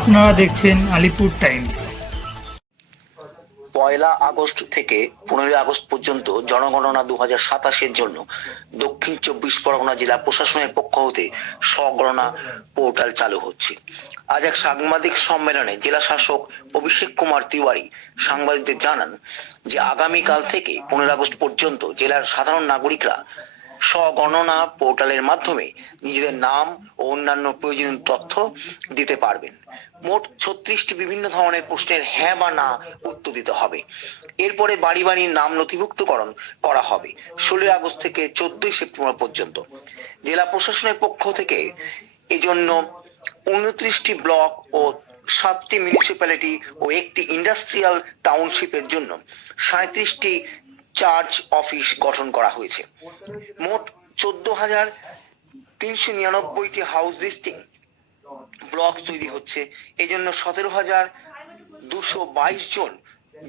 আপনারা দেখছেন Alipur Times. 1 August থেকে 15 আগস্ট পর্যন্ত জনগণনা 2027-এর জন্য দক্ষিণ 24 পরগনা জেলা প্রশাসনের পক্ষ হতে স্বগণনা পোর্টাল চালু হচ্ছে। আজ এক সাংবাদিক সম্মেলনে জেলা শাসক অভিষেক কুমার তিওয়ারি সাংবাদিকদের জানান যে আগামীকাল থেকে 15 আগস্ট পর্যন্ত জেলার সাধারণ নাগরিকরা স্বগণনা পোর্টালের মাধ্যমে নিজেদের নাম ও অন্যান্য প্রয়োজনীয় তথ্য দিতে পারবেন। মোট 36টি বিভিন্ন ধরনের প্রশ্নের হ্যাঁ বা না উত্তর দিতে হবে। এরপরে বাড়ি বাড়ি নাম নথিভুক্তকরণ করা হবে 16 আগস্ট থেকে 14 সেপ্টেম্বর পর্যন্ত। জেলা প্রশাসনের পক্ষ থেকে এজন্য 29টি ব্লক ও 7টি মিউনিসিপ্যালিটি ও একটি ইন্ডাস্ট্রিয়াল টাউনশিপের জন্য 37টি চার্জ অফিস গঠন করা হয়েছে। মোট 14,399টি হাউস লিস্টিং ব্লক তৈরি হচ্ছে। এজন্য 17,222 জন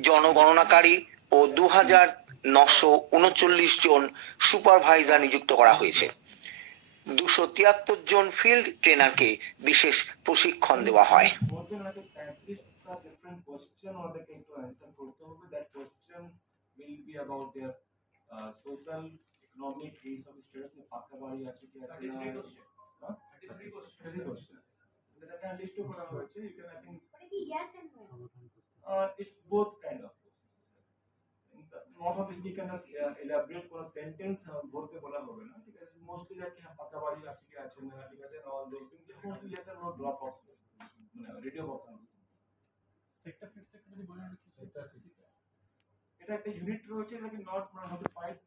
জনগণনাকারী ও 2,939 জন সুপারভাইজার নিযুক্ত করা হয়েছে। 273 জন ফিল্ড ট্রেনারকে বিশেষ প্রশিক্ষণ দেওয়া হয়। সোশ্যাল ইকোনমিক এই সব স্টেটাস में পাকা বাড়ি আছে কি আছে না 33 কোশ্চেন এটা kind লিস্ট করা হয়েছে you can I think yes and no it's both kind of not obviously kind of elaborate কোন সেন্টেন্স বলতে বলা হবে না ঠিক আছে মোস্টলি যাকে পাকা বাড়ি আছে কি আছে না ঠিক আছে all those things mostly yes and no drop of মানে রেডিও বলতে সেক্টর 6 টা যদি বলেন কি সেক্টর 6 এটা একটা ইউনিট রয়েছে নাকি নট মানে হাউ টু ফাইট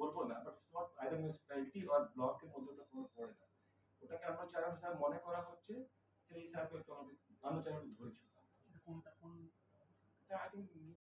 বলবো না but it's not either municipality or ব্লকের মধ্যে ওটা কোনো পড়ে না ওটাকে আমরা চার হিসাবে মনে করা হচ্ছে সেই হিসাবে আমরা চার ধরেছি এটা কোনটা কোন আই থিংক